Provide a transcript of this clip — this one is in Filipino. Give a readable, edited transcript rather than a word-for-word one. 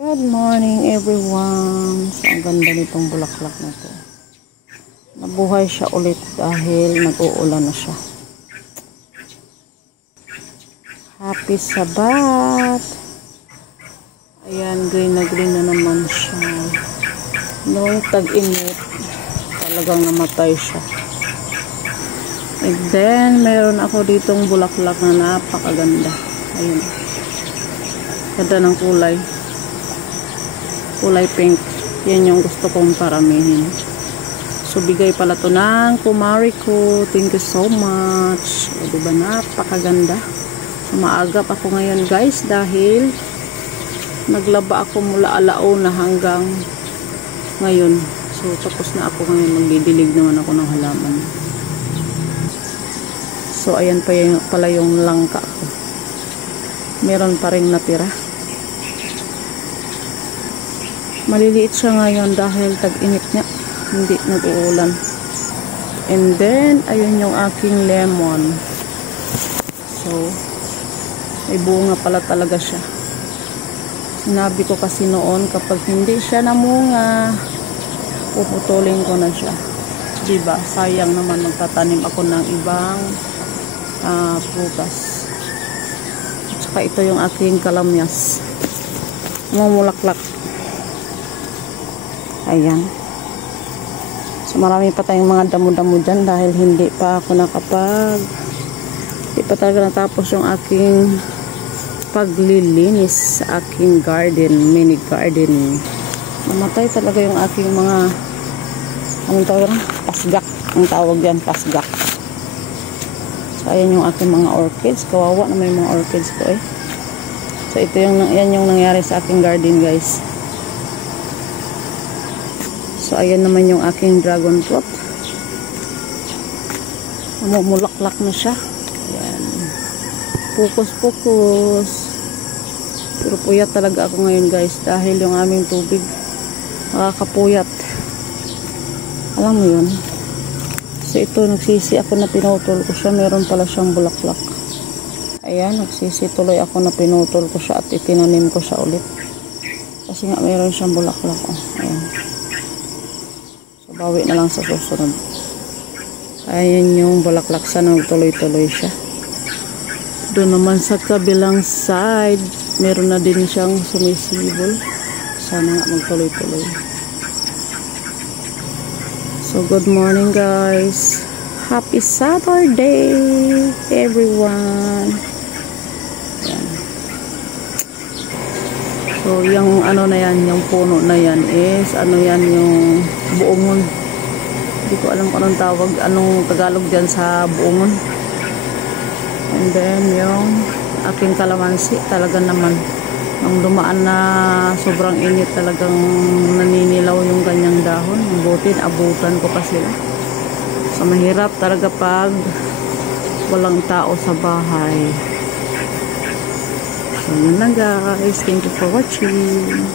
Good morning everyone. So ang ganda nitong bulaklak na to. Nabuhay siya ulit dahil nag-uulan na siya. Happy Sabat. Ayan, green na naman siya. Noong tag-init, talagang namatay siya. And then, meron ako ditong bulaklak na napakaganda. Ayun. Ganda ng kulay. Kulay pink. Yan yung gusto kong paramihin. So, bigay pala to ng kumari ko. Thank you so much. O, diba, napakaganda. So, maagap ako ngayon guys dahil naglaba ako mula alauna hanggang ngayon. So, tapos na ako ngayon. Magdidilig naman ako ng halaman. So, ayan pa pala yung langka ko. Meron pa rin natira. Maliliit siya ngayon dahil tag-init niya. Hindi nag-uulan. And then, ayun yung aking lemon. So, may bunga pala talaga siya. Sinabi ko kasi noon, kapag hindi siya namunga, puputulin ko na siya. Diba? Sayang naman magtatanim ako ng ibang prutas. At saka ito yung aking kalamyas. Mumulaklak. Ayan. So marami pa tayong mga damo-damo dyan dahil hindi pa ako hindi pa talaga natapos yung aking paglilinis sa aking garden, mini garden. Namatay talaga yung aking mga anong tawag na? Pasgak. Ang tawag dyan, pasgak. So ayan yung aking mga orchids. Kawawa na may mga orchids ko eh. So ito yan yung nangyari sa aking garden guys. So, ayan naman yung aking dragon fruit. Namumulaklak na siya. Ayan. Pukus-pukus. Pero puyat talaga ako ngayon guys. Dahil yung aming tubig nakakapuyat. Alam mo yun. So, ito nagsisi ako na pinutol ko siya. Meron pala siyang bulaklak. Ayan. Nagsisi tuloy ako na pinutol ko siya at itinanim ko siya ulit. Kasi nga meron siyang bulaklak. Oh. Ayan. Bawi na lang sa susunod. Ayan yung bulaklak sana magtuloy-tuloy siya. Doon naman sa kabilang side, meron na din siyang sumisibol. Sana nga magtuloy-tuloy. So, good morning guys. Happy Saturday everyone. Ayan. So, yung ano na yan, yung puno na yan is, ano yan, yung buongon. Hindi ko alam kung anong tawag, anong Tagalog dyan sa buongon. And then, yung aking kalamansi, talaga naman, nung dumaan na sobrang init, talagang naninilaw yung kanyang dahon. Yung butin, abutan ko pa sila. So, mahirap talaga pag walang tao sa bahay. So, yun lang guys. Thank you for watching.